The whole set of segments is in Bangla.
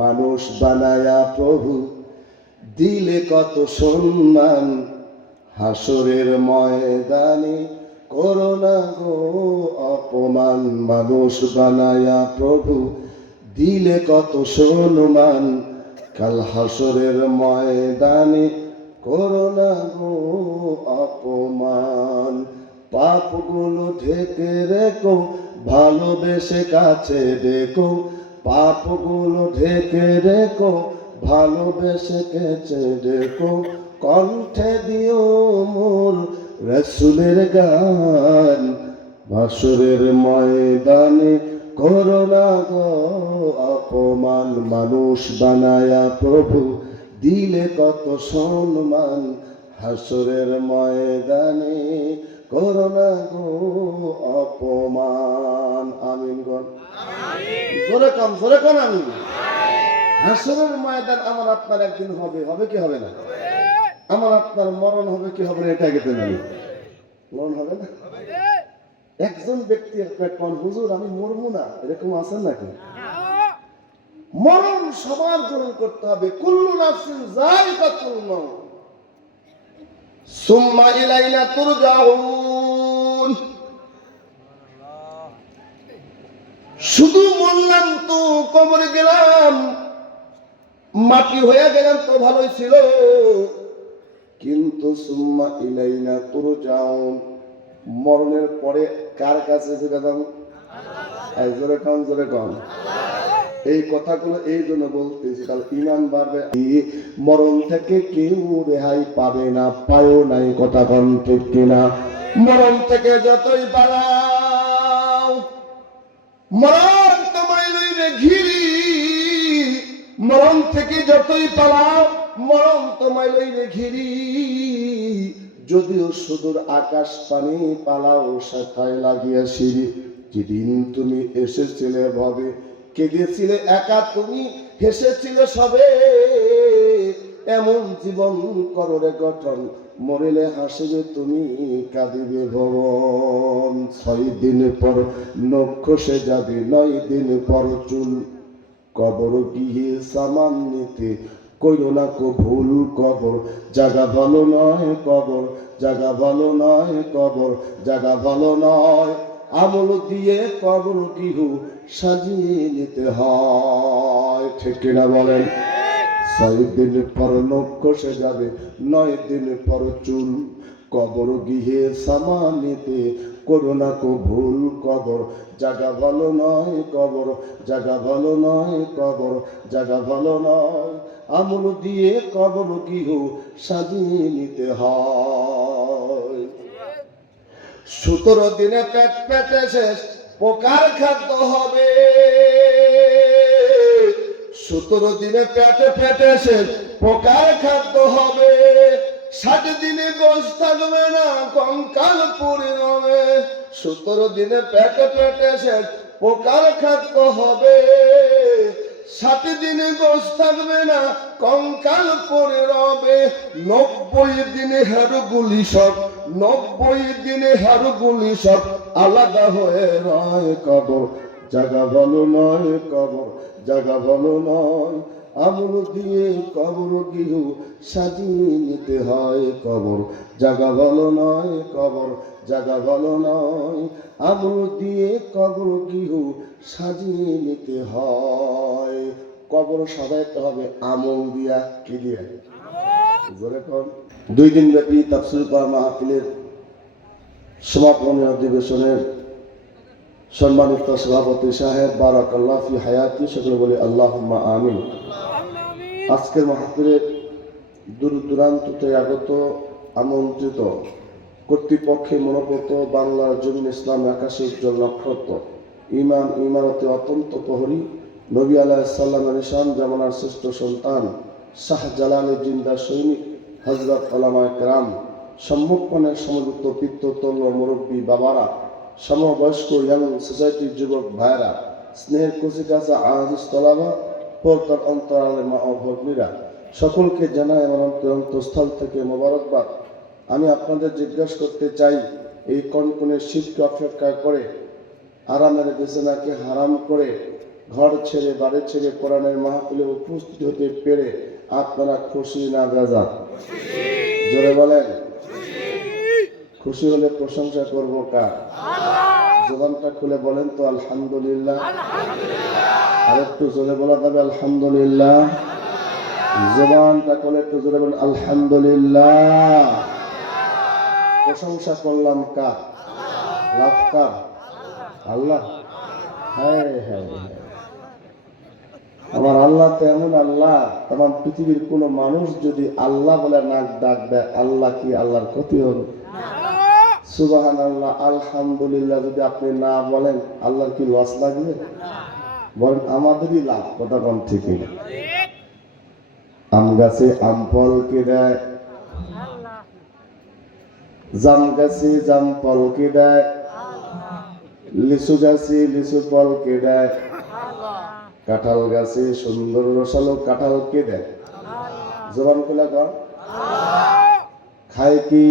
মানুষ বানায়া প্রভু দিলে কত সম্মান, হাসরের ময়দানে করোনা গো অপমান। মানুষ বানায়া প্রভু দিলে কত সম্মান, কাল হাসরের ময়দানে করোনা গো অপমান। পাপগুলো ঢেকে রেখো, ভালোবেসে কাছে দেখো, পাপগুলো ঢেকে রেখো, ভালোবেসে কাছে দেখো। কণ্ঠে দিও মোর রাসূলের গান, হাসরের ময়দানে করোনা গো অপমান। মানুষ বানায়া প্রভু দিলে কত সম্মান, হাসরের ময়দানে করোনা গো অপমান। আমিন গণ জোরে কান আমিন। হাসরের ময়দান আমার আপনার একদিন হবে, হবে কি হবে না? আমার আপনার মরণ হবে কি হবে না? এটা আগে জানি, মরণ হবে না? একজন ব্যক্তি কোন হুজুর আমি মরবো না, এরকম আছেন নাকি? মরণ সবার গ্রহণ করতে হবে। কুল্লু নাফসিন যায়িকাতুল মাউত সুম্মা ইলাইনা তুরজাউন। শুধু মরলাম তো কবরে গেলাম, মাটি হয়ে গেলাম তো ভালোই ছিল, কিন্তু সুম্মা ইলাইনা তুরজাউন, মরণের পরে কার কাছে যেতাম? জোরে কান জোরে কান। এই কথাগুলো এই জন্য বলতেছি, তাহলে ইমান বাড়বে। মরণ থেকে কেউ রেহাই পাবে না, পায়ও নাই, কথা কন ঠিক কিনা? মরণ থেকে যতই পালাও, মরণ তোমায় লইবে ঘিরি। মরণ থেকে যতই পালাও, মরণ তোমায় লইবে ঘিরি। যদিও সুদূর আকাশ পানি পালাও, শাখায় লাগিয়া সিঁড়ি। যেদিন তুমি এসেছিলে ভবে, কেঁদেছিলে একা তুমি, হেসেছিলে সবে। এমন জীবন করো রে গঠন, মরিলে হাসিবে তুমি, কাঁদিবে ভবন। 6 দিন পর নখ খসে যাবে, 9 দিন পর চুল। কবর গিয়ে সামান নিতে কইল না কো ভুল। কবর জায়গা ভালো নয়, কবর জায়গা ভালো নয়, কবর জায়গা ভালো নয়। আমল দিয়ে কবর গৃহ সাজিয়ে নিতে হয়, ঠিক না বলেন? 6 দিন পর নখ খসে যাবে, 9 দিন পর চুল। কবর গৃহে সামান নিতে করো না কো ভুল। কবর জায়গা ভালো নয়, কবর জায়গা ভালো নয়, কবর জায়গা ভালো নয়। আমল দিয়ে কবর গৃহ সাজিয়ে নিতে হয়। 17 দিনে পেট পেটে শেষ, পোকার খাদ্য হবে। 17 দিনে পেটে পেটে শেষ, পোকার খাদ্য হবে। 60 দিনে গোশ থাকবে না, কঙ্কাল পুড়ে রবে। 17 দিনে পেটে পেটে শেষ, পোকার খাদ্য হবে। 60 দিনে গোশ থাকবে না, কঙ্কাল পড়ে রবে। 90 দিনে হাড়গুলি সব, 90 দিনে হাড়গুলি সব আলাদা হয়ে রয়। কবর জায়গা ভালো নয়, কবর জায়গা ভালো নয়। আমল দিয়ে কবর গৃহ সাজিয়ে নিতে হয়। কবর জায়গা ভালো নয়, কবর জায়গা ভালো নয়। আমল দিয়ে কবর গৃহ সাজিয়ে নিতে হয়। কবর সাজাইতে হবে আমল দিয়া, কি দিয়া? জোরে কোন। 2 দিন ব্যাপী তাফসীর মাহফিলের সমাপনী অধিবেশনের সম্মানিত সভাপতি সাহেব, বারাকাল্লাহু ফি হায়াতি, সকলে বলি আল্লাহুম্মা আমিন। আজকের মাহফিলের দূর দূরান্ত থেকে আগত আমন্ত্রিত কর্তৃপক্ষে মনোপত বাংলার জমিন ইসলাম আকাশে উজ্জ্বল নক্ষত্র, ইমান ইমারতে অত্যন্ত প্রহরী, নবী আলাইহিস সালামের নিশান জামানার শ্রেষ্ঠ সন্তান, শাহজালালের জিন্দা সৈনিক হযরত উলামায়ে কেরাম, সম্মুখপানের সমযুক্ত পিতৃতুল্য মুরব্বী বাবারা, সমবয়স্ক ইয়াং সোসাইটির যুবক ভাইরা, স্নেহের কচিকাঁচা আজিজ তলাবা, পর্দার অন্তরালের মা ও ভগ্নীরা, সকলকে জানাই আমার অন্তরস্থল থেকে মোবারকবাদ। আমি আপনাদের জিজ্ঞাসা করতে চাই, এই কনকনে শীতকে অপেক্ষা করে, আরামের বিছানাকে হারাম করে ঘর ছেড়ে বাড়ি ছেড়ে কোরআনের মাহফিলে উপস্থিত হতে পেরে আপনারা খুশি না বেজার? জোরে বলেন। খুশি হলে প্রশংসা করব কার? জবানটা খুলে বলেন তো আলহামদুলিল্লাহ। আর একটু জোরে বলা যাবে আলহামদুলিল্লাহ। জবানটা খুলে একটু জোরে বলেন আলহামদুলিল্লাহ। প্রশংসা করলাম কার? লাভ কার? আল্লাহ। হ্যাঁ হ্যাঁ, আমার আল্লাহ তো এমন আল্লাহ, তমাম পৃথিবীর কোন মানুষ যদি আল্লাহ বলে নাক ডাক দেয়, আল্লাহ কি আল্লাহর ক্ষতি হবে? সুবহানাল্লাহ আলহামদুলিল্লাহ যদি আপনি না বলেন আল্লাহর কি লস লাগবে? বলেন আমাদেরই লাভ। কথা কম ঠিক না? আম গাছে আম ফল কে দেয়? জাম গাছে জাম ফল কে দেয়? লিচু গাছে লিচু ফল কে দেয়? কাঁঠাল গাছে সুন্দর রসালো কাঁঠাল কে দেয়? জবান খুলে কর। খায় কি?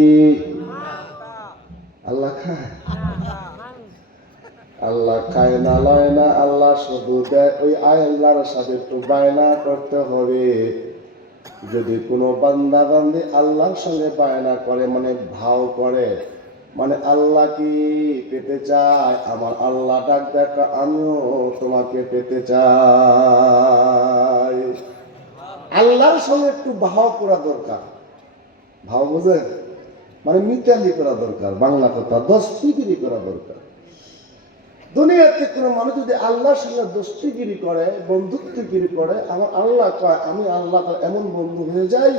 আল্লাহ খায়? আল্লাহ খায় না লয় না, আল্লাহ শুধু দেয়। ওই আল্লাহর সাথে একটু বায়না করতে হবে। যদি কোনো বান্দা বান্দি আল্লাহর সঙ্গে বায়না করে, মানে ভাও করে, মানে আল্লাহ কি পেতে চায়, আমার আল্লাহ ডাক দেখা আমিও তোমাকে পেতে চাই। আল্লাহর সঙ্গে একটু ভাও করা দরকার। ভাও বোঝেন? মানে মিতালি করা দরকার, বাংলা কথা দস্তিগিরি করা দরকার। দুনিয়াতে কোনো মানুষ যদি আল্লাহর সঙ্গে দস্তিগিরি করে, বন্ধুত্বগিরি করে, আমার আল্লাহ কয় আমি আল্লাহ এমন বন্ধু হয়ে যাই।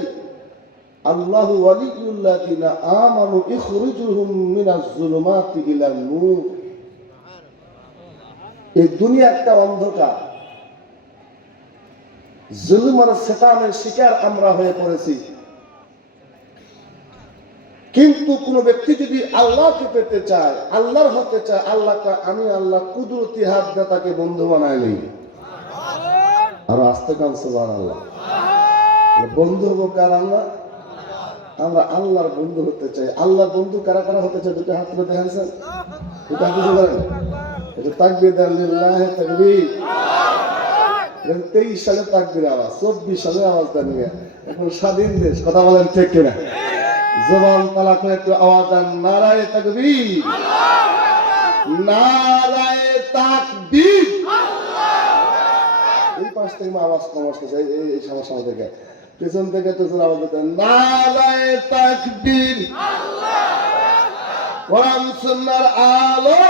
আল্লাহু ওয়ালিউল্লাযিনা আমানু ইখরিজুহুম মিনাজ যুলুমাতি ইলান নূর। এই দুনিয়া একটা অন্ধকার, জুলুম আর শয়তানের শিকার আমরা হয়ে পড়েছি। কিন্তু কোন ব্যক্তি যদি আল্লাহকে পেতে চায়, আল্লাহর হতে চায়, আল্লাহ আমি আল্লাহ কুদরতি হাত দিয়ে তাকে বন্ধু বানায় নেই। আর আস্তে কান সুবহানাল্লাহ। বন্ধু হবো কার? আমরা আল্লাহর বন্ধু হতে চাই। আল্লাহর বন্ধু কারা কারা হতে চায়? দুটো হাত তুলে দেখেছেন? দুটো হাত কিছু করেন, এটা তাকবীর দেন লিল্লাহি তাকবীর। 23 সালে তাকবীর আওয়াজ, 24 সালে আওয়াজ দেন। এখন স্বাধীন দেশ, কথা বলেন ঠিক কিনা? জবান তালা করে একটু আওয়াজ দেন নারায়ে তাকবীর, নারায়ে তাকবীর। এই পাশ থেকে আওয়াজ কম আসতেছে, এই সমস্যা থেকে পেছন থেকে তো আওয়াজ দেন নারায়ে তাকবীর। কোরআন সুন্নাহর আলো,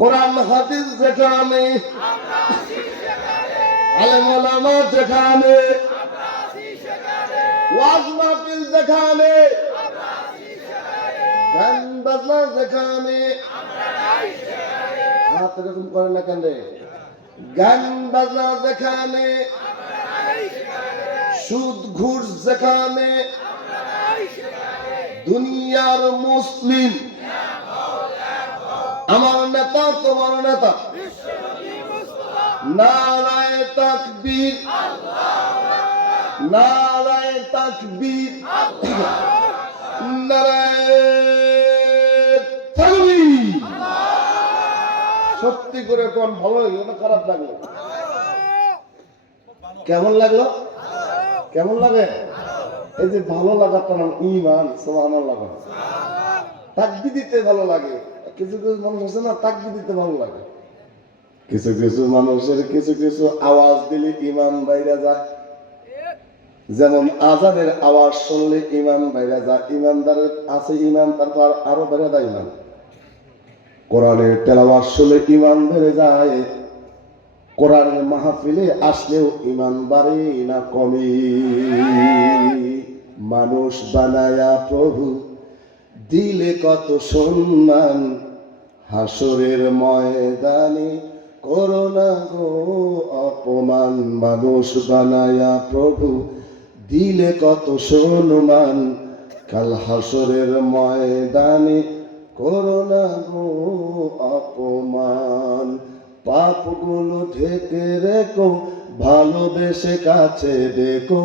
কোরআন হাদিস যেখানে, আলেম ওলামা যেখানে, ওয়াজ মাহফিল যেখানে, গান বাজনা যেখানে, হাত এরকম করে না কেন? গান বাজনা যেখানে, সুদ ঘুষ যেখানে, দুনিয়ার মুসলিম আমার নেতা তোমার নেতা, নারায়ে তাকবীর, নারায়ে তাকবীর, নারায়ে তাকবীর। সত্যি করে কোন ভালো লাগলো না খারাপ লাগলো? কেমন লাগলো? কেমন লাগে? এই যে ভালো লাগাটা নাম ঈমান। সুবহানাল্লাহ। তাকবীর দিতে ভালো লাগে। কিছু কিছু মানুষ আছে না, তাকবীর দিতে ভালো লাগে। কিছু কিছু মানুষের কিছু কিছু আওয়াজ দিলে ঈমান বাইরে যায়। যেমন আজানের আওয়াজ শুনলে ঈমান বাইরে যায়। ঈমানদারের আছে ঈমান, তারপর আরো বেড়ে যায় ঈমান। কোরআনের তেলাওয়াত শুনলে ঈমান বেড়ে যায়। কোরআনের মাহফিলে আসলেও ঈমান বাড়ে না কমে। মানুষ বানায়া প্রভু দিলে কত সম্মান, হাসরের ময়দানে করোনা গো অপমান। মানুষ বানায়া প্রভু দিলে কত সম্মান, কাল হাসরের ময়দানে করোনা গো অপমান। পাপগুলো ঢেকে রেখো, ভালোবেসে কাছে দেখো।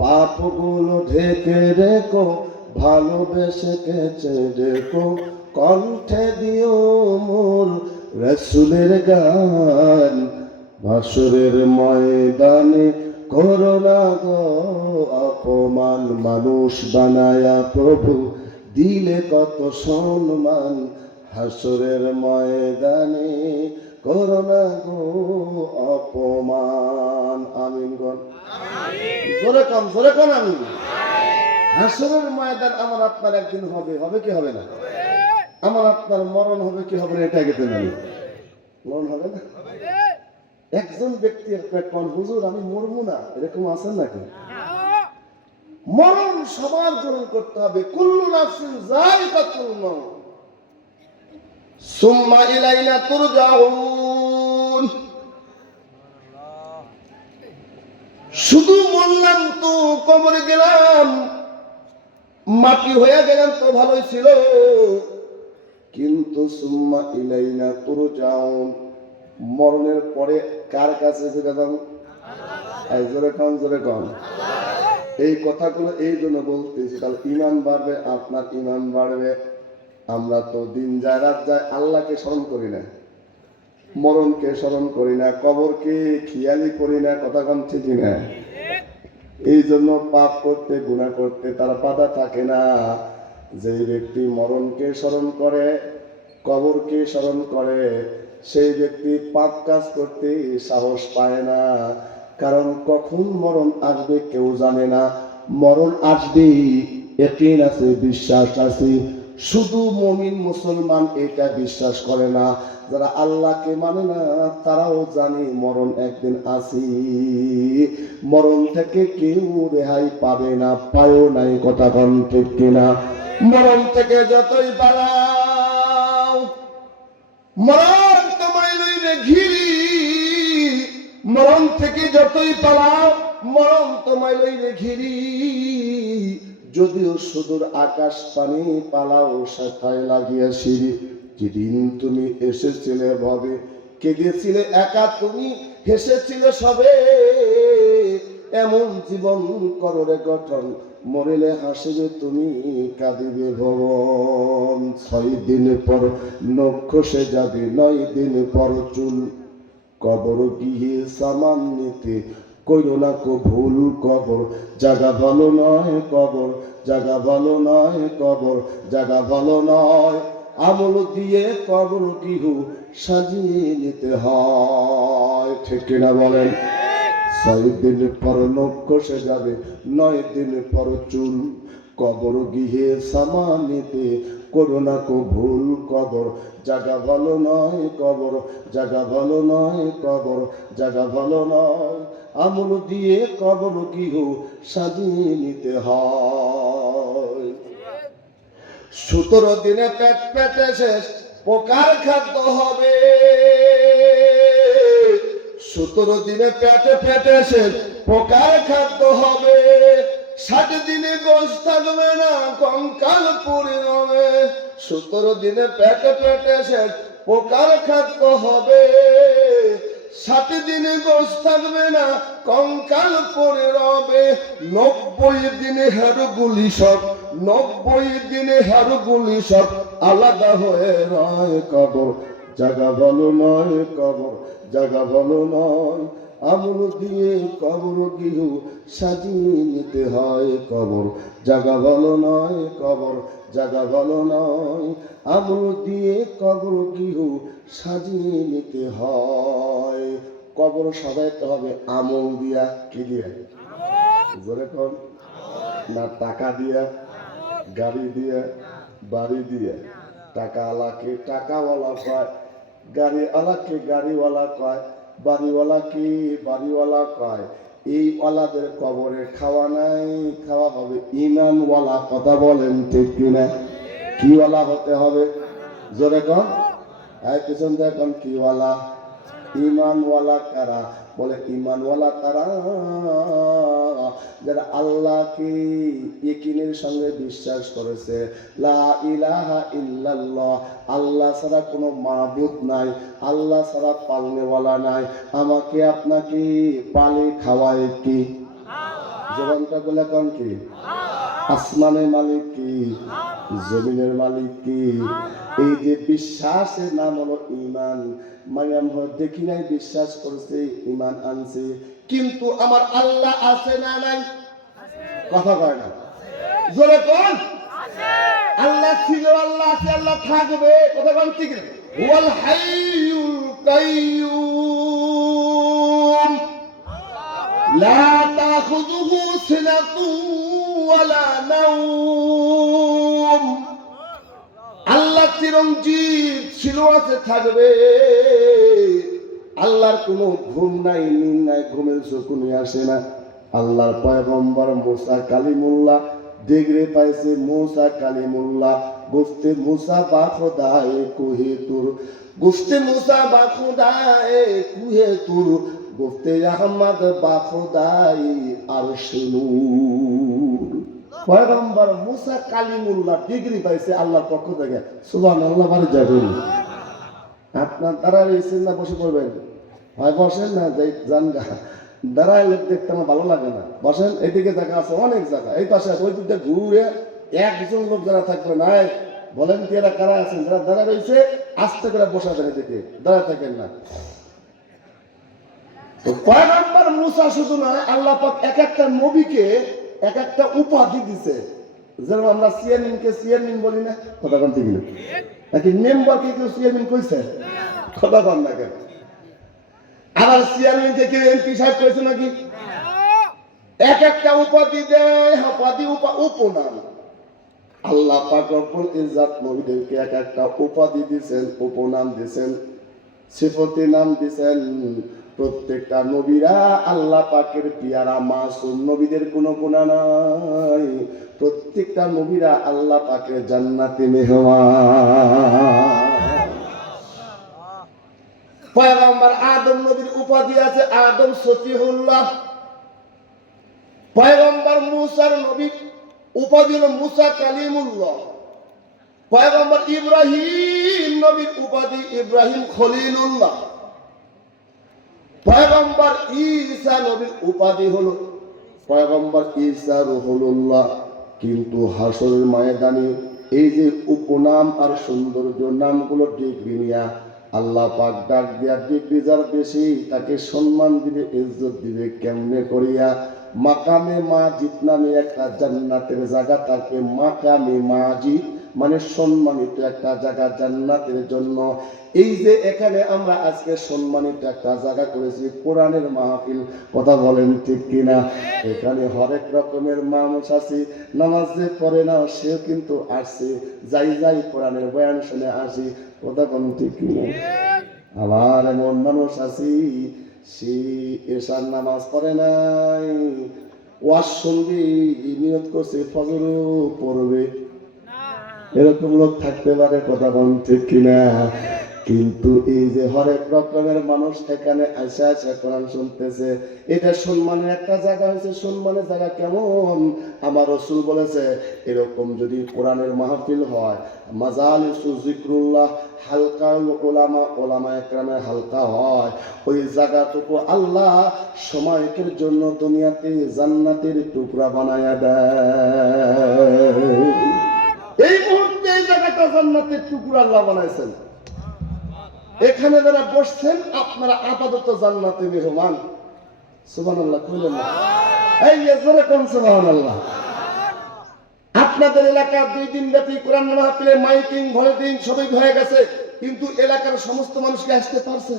পাপগুলো ঢেকে রেখো, ভালোবেসে কাছে দেখো। কণ্ঠে দিও মোর রাসূলের গান হাসরের ময়দানে করোনা গো অপমান মানুষ বানায়া প্রভু দিলে কত সম্মান হাসরের ময়দানে করোনা গো অপমান আমিন গণ জোরে কান আমিন হাসরের ময়দান আমার আপনার একদিন হবে হবে কি হবে না আমার আপনার মরণ হবে কি হবে না এটা আগে তো জানি মরণ হবে না একজন ব্যক্তি কোন হুজুর আমি মরবো না এরকম আছেন নাকি মরণ সবার গ্রহণ করতে হবে কুল্লু নাফসিন যায়িকাতুল মাউত সুম্মা ইলাইনা তুরজাউন শুধু মরলাম তো কবরে গেলাম মাটি হয়ে গেলাম তো ভালোই ছিল কিন্তু সুম্মা ইলাইনা তুরজাউন মরণের পরে কার কাছে যেতাম জোরে কম এই কথাগুলো এই জন্য বলতেছি তাহলে ইমান বাড়বে আপনার ইমান বাড়বে আমরা তো দিন যায় রাত যায় আল্লাহকে স্মরণ করি না মরণকে স্মরণ করি না কবরকে খেয়ালি করি না কথা কম ঠিকই না এই জন্য পাপ করতে গুনাহ করতে তার বাধা থাকে না যে ব্যক্তি মরণকে স্মরণ করে কবরকে স্মরণ করে সেই ব্যক্তি পাপ কাজ করতে সাহস পায় না কারণ কখন মরণ আসবে কেউ জানে না মরণ আসবে ইয়াকিন আছে বিশ্বাস আছে শুধু মুমিন মুসলমান এটা বিশ্বাস করে না যারা আল্লাহকে মানে না তারাও জানে মরণ একদিন আসি মরণ থেকে কেউ রেহাই পাবে না পায়ও নাই কথা কোন ঠিক কিনা মরণ থেকে যতই পালাও মরণ তোমায় লইলে ঘিরি মরণ থেকে যতই পালাও মরণ তোমায় লইলে ঘিরি যদিও সুদূর আকাশ পানি পালাও সাথায় লাগিয়া সিঁড়ি যেদিন তুমি এসেছিলে ভাবে কেঁদেছিলে একা তুমি হেসেছিলে সবে এমন জীবন কররে গঠন মরিলে হাসিবে তুমি কাঁদিবে ভবন 6 দিন পর নখ খসে যাবে 9 দিন পর চুল কবর গিয়ে সামান নিতে কইরো না কো ভুল কবর জায়গা ভালো নয় কবর জায়গা ভালো নয় কবর জায়গা ভালো নয় আমল দিয়ে কবর গৃহ সাজিয়ে নিতে হয় ঠিক না বলেন 6 দিন পর নখ খসে যাবে 9 দিন পর চুল কবর গৃহে সামান নিতে করো না কো ভুল কবর জায়গা ভালো নয় কবর জায়গা ভালো নয় কবর জায়গা ভালো নয় আমল দিয়ে কবর গৃহ সাজিয়ে নিতে হয় 17 দিনে পেট পেটে শেষ পোকার খাদ্য হবে 17 দিনে পেটে পেটে শেষ পোকার খাদ্য হবে 60 দিনে গোশ থাকবে না কঙ্কাল পুড়ে রবে 17 দিনে পেটে পেটে শেষ পোকার খাদ্য হবে 60 দিনে গোশ থাকবে না কঙ্কাল পড়ে রবে 90 দিনে হাড়গুলি সব 90 দিনে হাড়গুলি সব আলাদা হয়ে রয় কবর জায়গা ভালো নয় কবর জায়গা ভালো নয় আমল দিয়ে কবর গৃহ সাজিয়ে নিতে হয় কবর জায়গা ভালো নয় কবর জায়গা ভালো নয় আমল দিয়ে কবর গৃহ সাজিয়ে নিতে হয় কবর সাজাইতে হবে আমল দিয়া কি দিয়া জোরে কোন না টাকা দিয়া গাড়ি দিয়া বাড়ি দিয়া টাকা আলাকে টাকাওয়ালা কয় গাড়ি আলাকে গাড়িওয়ালা কয় বাড়িওয়ালাকে বাড়িওয়ালা কয় এই ওয়ালাদের কবরে খাওয়া নাই খাওয়া হবে ইমানওয়ালা কথা বলেন ঠিক কিনা কি ওয়ালা হতে হবে জোরে কোন এই পিছন দেখুন কি ওয়ালা ইমানওয়ালা কারা বলে ইমানওয়ালা তারা যারা আল্লাহকে ইয়াকিনের সঙ্গে বিশ্বাস করেছে লা ইলাহা ইল্লাল্লাহ আল্লাহ ছাড়া কোনো মাবুদ নাই আল্লাহ ছাড়া পালনেওয়ালা নাই আমাকে আপনাকে পালে খাওয়ায় কি জীবনটা বলে কোন কি আসমানের মালিক কি, জমিনের মালিক কি? এই যে বিশ্বাসের নাম হলো ঈমান। মারিয়াম দেখি নাই, বিশ্বাস করছে, ঈমান আনছে, কিন্তু আমার আল্লাহ আছে না নাই? কথা কয় না, জোরে কোন? আল্লাহ ছিল, আল্লাহ আছে, আল্লাহ থাকবে, কথা কোন? ঠিক না? ওয়াল হাইয়ুল কাইয়ুম লা তাখুযুহু সিনাতুন ওয়ালা নাওম। আল্লাহ চিরঞ্জীব, ছিল, আছে, থাকবে। আল্লাহর কোনো ঘুম নাই, নিন নাই, ঘুমের শকুনি আসে না। আল্লাহর পয়গম্বর মুসা কালিমুল্লাহ ডিগ্রি পাইছে, মুসা কালিমুল্লাহ গুফতে মুসা বাখুদায়ে কুহে তুর, গুফতে মুসা বাখুদায়ে কুহে তুর, গুফতে আহমদ বাখুদায়ে আরশে নূর। পয়গম্বর মুসা কালিমুল্লাহ ডিগ্রি পাইছে আল্লাহর পক্ষ থেকে। সুবহানাল্লাহ, বাড়ি যাবেন। আপনার দ্বারা রয়েছেন না বসে পড়বেন? হয় বসেন, না যাই যান গা। দাঁড়ায় লোক দেখতে আমার ভালো লাগে না, বসেন। এদিকে জায়গা আছে, অনেক জায়গা, এই পাশে ওই দিকটা ঘুরে একজন লোক যারা থাকবে না, বলেন কি এরা কারা আছেন যারা দাঁড়া রয়েছে, আস্তে করে বসা দেন, এদিকে দাঁড়া থাকেন না। তো পয়গম্বর মুসা শুধু নয়, আল্লাহ পাক এক একটা নবীকে এক একটা উপাধি দিছে। যেরকম আমরা চেয়ারম্যানকে চেয়ারম্যান বলি না, কথা বলতে গেলে নাকি মেম্বারকে কেউ চেয়ারম্যান কইছে? কথা বল না কেন? আবার চেয়ারম্যানকে কেউ এমপি সাহেব কইছে নাকি? এক একটা উপাধি দেয়, উপাধি উপনাম। আল্লাহ পাক রব্বুল ইজ্জত নবীদেরকে এক একটা উপাধি দিয়েছেন, উপনাম দিয়েছেন, সিফতি নাম দিয়েছেন। প্রত্যেকটা নবীরা আল্লাহ পাকের পিয়ারা মাসুম, নবীদের কোনো গুনাহ নাই। প্রত্যেকটা নবীরা আল্লাহ পাকের জান্নাতি মেহমান। পয়গম্বর আদম নবীর উপাধি আছে আদম সফিহুল্লাহ। পয়গম্বর মুসার নবীর উপাধি হলো মুসা কালিমুল্লাহ। পয়গম্বর ইব্রাহিম নবীর উপাধি ইব্রাহিম খলিলুল্লাহ। পয়গম্বর ঈসা নবীর উপাধি হলো পয়গম্বর ঈসা রুহুল্লাহ। কিন্তু হাসরের ময়দানে এই যে উপনাম আর সৌন্দর্য নামগুলো ডিগ্রি নিয়া আল্লাহ পাক ডাক দিয়া, ডিগ্রি যার বেশি তাকে সম্মান দিবে, ইজ্জত দিবে কেমনে করিয়া? মাকামে মাজিদ নামে একটা জান্নাতের জায়গা থাকে। মাকামে মাজিদ মানে সম্মানিত একটা জায়গা জান্নাতের জন্য। এই যে এখানে আমরা আজকে সম্মানিত একটা জায়গা করেছি, কোরআনের মাহফিল, কথা বলেন ঠিক কিনা? এখানে হরেক রকমের মানুষ আছে, নামাজ যে পড়ে না সেও কিন্তু আসছে, যাই যাই কোরআনের বয়ান শুনে আসি, কথা বলেন ঠিক কিনা? আবার এমন মানুষ আছি সে এশার নামাজ পড়ে নাই, ওয়াজ শুনবি, নিয়ত করছে ফজরও পড়বে, এরকম লোক থাকতে পারে, কথা বলেন ঠিক কিনা? কিন্তু এই যে হরেক রকমের মানুষ এখানে আসে আসে কোরআন শুনতেছে, এটা সম্মানের একটা জায়গা হয়েছে। সম্মানের জায়গা কেমন? আমার রাসূল বলেছে, এরকম যদি কোরআনের মাহফিল হয়, মাজালিসু যিকরুল্লাহ, হালকা ওলামা একরামের হালকা হয়, ওই জায়গাটুকু আল্লাহ সময়কের জন্য দুনিয়াতে জান্নাতের টুকরা বানায়া দেয়। এই মুহূর্তে এই জায়গাটা জান্নাতের টুকরা আল্লাহ বানাইছেন। এখানে যারা বসছেন আপনারা আপাতত জান্নাতে মেহমান। সুবহানাল্লাহ কইলেন না? এই জোরে কোন সুবহানাল্লাহ। আপনাদের এলাকা 2 দিন ব্যাপী কোরআন মাহফিলে মাইকিং ভোটিং সবই হয়ে গেছে, কিন্তু এলাকার সমস্ত মানুষকে আসতে পারছে?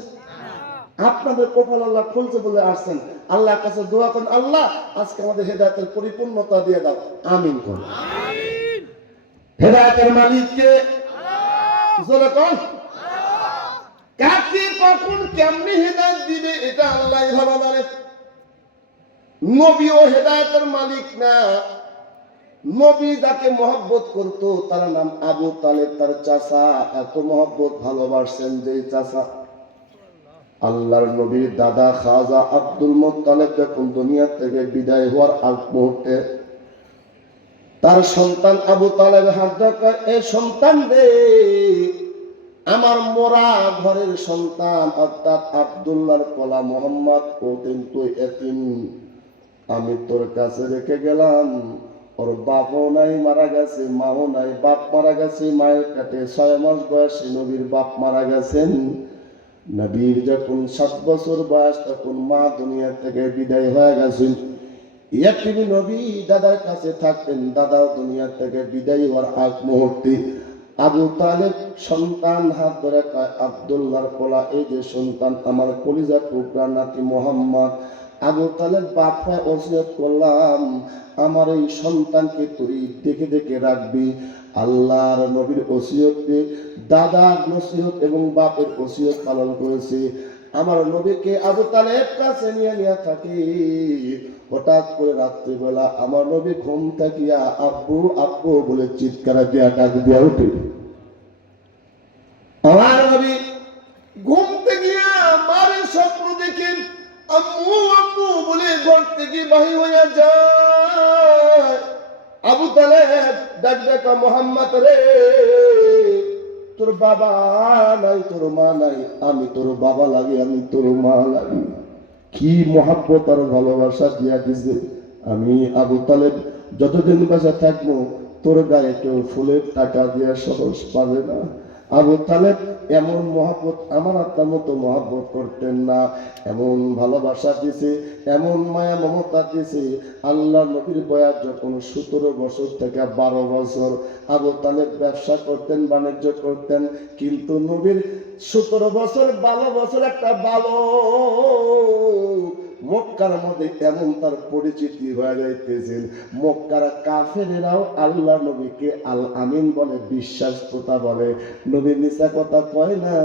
আপনাদের কপাল আল্লাহ খুলছে বলে আসছেন। আল্লাহর কাছে দোয়া করুন, আল্লাহ আজকে আমাদের হেদায়েতের পরিপূর্ণতা দিয়ে দাও, আমিন কোন। আমিন। হেদায়েতের মালিককে জোরে কোন। কাকে কখন কেমনি হেদায়েত দিবে এটা আল্লাহই ভালো জানে। নবীও হেদায়েতের মালিক না। নবী যাকে মহব্বত করতো তার নাম আবু তালেব, তার চাচা এত মহব্বত ভালোবাসেন যে চাচা আল্লাহর নবীর দাদা খাজা আব্দুল মুত্তালিব যখন দুনিয়া থেকে বিদায় হওয়ার আগ মুহূর্তে তার সন্তান আবু তালেব হাত কয়, এ সন্তান রে, আমার মোরা ঘরের সন্তান অর্থাৎ আব্দুল্লাহর কলা মোহাম্মদ ও কিন্তু এতিম, আমি তোর কাছে রেখে গেলাম, ওর বাপও নাই, মারা গেছে, মাও নাই, বাপ মারা গেছে মায়ের পেটে 6 মাস বয়সে নবীর বাপ মারা গেছেন। নবীর যখন 7 বছর বয়স তখন মা দুনিয়া থেকে বিদায় হয়ে গেছেন। ইয়াতিম নবী দাদার কাছে থাকতেন, দাদাও দুনিয়া থেকে বিদায় হওয়ার আগ মুহূর্তে আবু তালেব সন্তান হাত ধরে কয়, আব্দুল্লাহর পোলা, এই যে সন্তান আমার কলিজা টুকরা নাতি মোহাম্মদ। আবু তালেব বাপ হয়ে ওসিয়ত করলাম, আমার এই সন্তানকে তুই দেখে দেখে রাখবি। আল্লাহর নবীর ওসিয়তে দাদার নসিহত এবং বাপের ওসিয়ত পালন করেছে। আমার নবীকে আবু তালেব কাছে নিয়ে থাকি। হঠাৎ করে রাত্রিবেলা আমার নবী ঘুম থাকিয়া আব্বু আব্বু বলে চিৎকার দিয়া ডাক দিয়া উঠে। আমার নবী ঘুম থেকে মায়ের স্বপ্ন দেখে আম্মু আম্মু বলে ঘর থেকে বাহির হইয়া যায়। আবু তালেব ডাক ডাকা, মোহাম্মদ রে, তোর বাবা নাই, তোর মা নাই, আমি তোর বাবা লাগি, আমি তোর মা লাগি। কি মহাব্বত আর ভালোবাসা দিয়া দিছে। আমি আবু তালেব যতদিন বেঁচে থাকবো তোর গায়ে কেউ ফুলের টাকা দিয়া সহজ পাবে না। আবু তালেব এমন মহাব্বত আমার আত্মার মতো মহাব্বত করতেন না, এমন ভালোবাসা দিছে, এমন মায়া মমতা দিছে। আল্লাহ নবীর বয়স যখন 17 বছর থেকে 12 বছর আবু তালেব ব্যবসা করতেন, বাণিজ্য করতেন, কিন্তু নবীর 17 বছর 12 বছর একটা বালক মক্কার মধ্যে এমন তার পরিচিতি হয়ে যাইতেছেন, মক্কার কাফেরেরাও আল্লাহ নবীকে আল আমিন বলে, বিশ্বাসতা বলে। নবী মিছা কথা কয় না,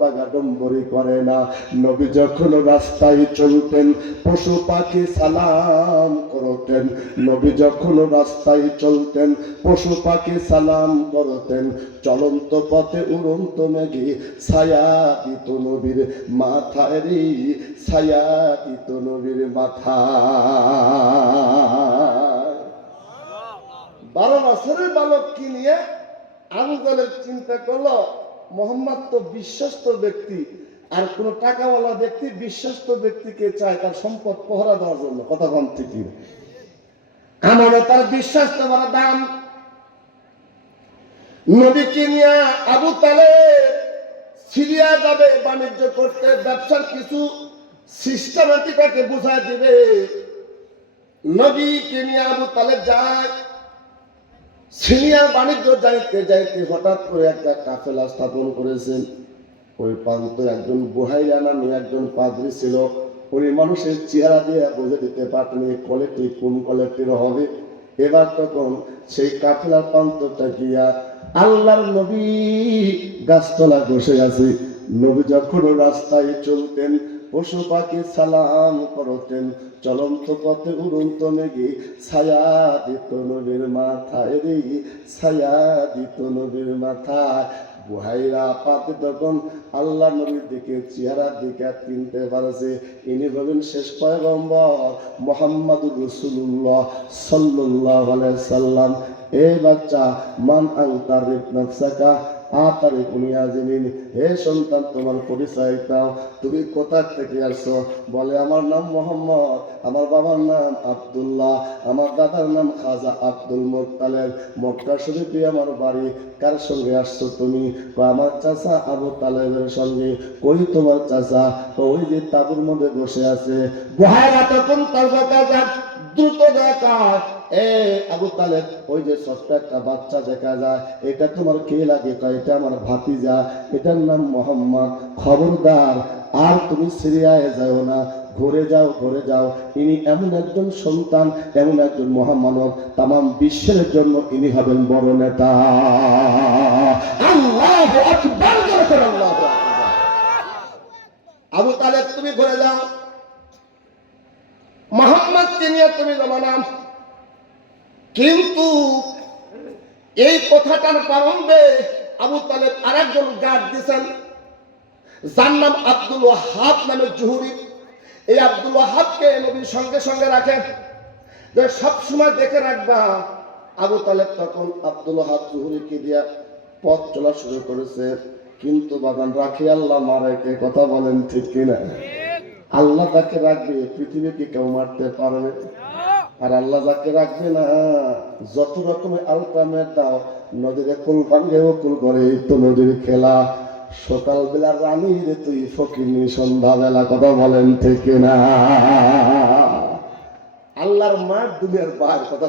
বাগাডম্বরি করে না। নবী যখন রাস্তায় চলতেন পশু পাখি সালাম করতেন। নবী যখন রাস্তায় চলতেন পশু পাখি সালাম করতেন। চলন্ত পথে উড়ন্ত মেঘে ছায়া দিত নবীর মাথায় রে, ছায়া দিত নবীর মাথায়। 12 বছরের বালককে নিয়ে আবু তালেব চিন্তা করলো, মোহাম্মদ তো বিশ্বস্ত ব্যক্তি, আর কোন টাকাওয়ালা ব্যক্তি বিশ্বস্ত ব্যক্তিকে চায় তার সম্পদ পহরা দেওয়ার জন্য। কথা কম ঠিকই, আমারও তার বিশ্বাস তো বড় দাম। নবীকে নিয়ে আবু তালেব সিরিয়া যাবে বাণিজ্য করতে, ব্যবসার কিছু সিস্টেমেটিকাকে বুঝায় দিবে। নবীকে নিয়ে আবু তালেব যায়। সিরিয়া বাণিজ্য যাইতে যাইতে হঠাৎ করে একটা কাফেলা স্থাপন করেছেন। ওই প্রান্তে একজন বুহাইরা নামে একজন পাদ্রী ছিল। উনি মানুষের চেহারা দিয়ে বুঝে দিতে পারতেন কোয়ালিটি কোন কোয়ালিটির হবে। এবার তখন সেই কাফেলার প্রান্তটা গিয়া আল্লাহর নবী গাছতলা বসে আছে। নবী যখন রাস্তায় চলতেন পশু পাখি সালাম করতেন, চলন্ত পথে উড়ন্ত মেঘে ছায়া দিত নবীর মাথায় রে, ছায়া দিত নবীর মাথায়। বুহাইরা পাতে তখন আল্লাহ নবীর দিকে চেহারার দিকে চিনতে পারছে ইনি হবেন শেষ পয়গম্বর মুহাম্মাদুর রাসূলুল্লাহ সাল্লাল্লাহু আলাইহি সাল্লাম। এ বাচ্চা, মান আনতা রিবনাফসাকা আতারে কুনিয়া জিনিন, হে সন্তান তোমার পরিচয় দাও, তুমি কোথা থেকে আসছো? বলে আমার নাম মোহাম্মদ, আমার বাবার নাম আব্দুল্লাহ, আমার দাদার নাম খাজা আব্দুল মুত্তালিব, মক্কা শরীফে আমার বাড়ি। কার সঙ্গে আসছো তুমি? আমার চাচা আবু তালেবের সঙ্গে। কই তোমার চাচা? ওই যে তাবুর মধ্যে বসে আছে। বুহাইরা তখন তার দ্রুত দেখায়, এ আবু তালেব, ওই যে ছোট্ট একটা বাচ্চা দেখা যায়, এটা তোমার কে লাগে? এটা আমার ভাতিজা, এটার নাম মোহাম্মদ। খবরদার আর তুমি সিরিয়ায় যাও না, ঘুরে যাও ঘুরে যাও। ইনি এমন একজন সন্তান, এমন একজন মহামানব, তামাম বিশ্বের জন্য ইনি হবেন বড় নেতা। আল্লাহু আকবার, আল্লাহু আকবার। আবু তালেব তুমি ঘুরে যাও, মোহাম্মদকে নিয়ে তুমি জমানা। কিন্তু এই কথাটার প্রারম্ভে আবু তালেব আরেকজন গার্ড দিয়েছেন, যার নাম আব্দুল ওয়াহাব নামে জুহুরি। এই আব্দুল ওয়াহাবকে নবীর সঙ্গে সঙ্গে রাখেন, যে সবসময় দেখে রাখবা। আবু তালেব তখন আব্দুল ওয়াহাব জুহুরিকে দিয়া পথ চলা শুরু করেছে। কিন্তু বাগান রাখি আল্লাহ মারাকে, কথা বলেন ঠিক কিনা? আল্লাহ তাকে রাখবে, পৃথিবীকে কেউ মারতে পারবে। আর আল্লাহ যাকে রাখবে না, যত রকমের আলকামের দাও, নদীরে কুল ভাঙ্গে ও কুল করে, তো নদীর খেলা। সকালবেলা রানী রে তুই ফকিনি, সন্ধ্যাবেলা কথা বলেন ঠিক না। আল্লাহর মাঠ দুনিয়ার বাইরে কথা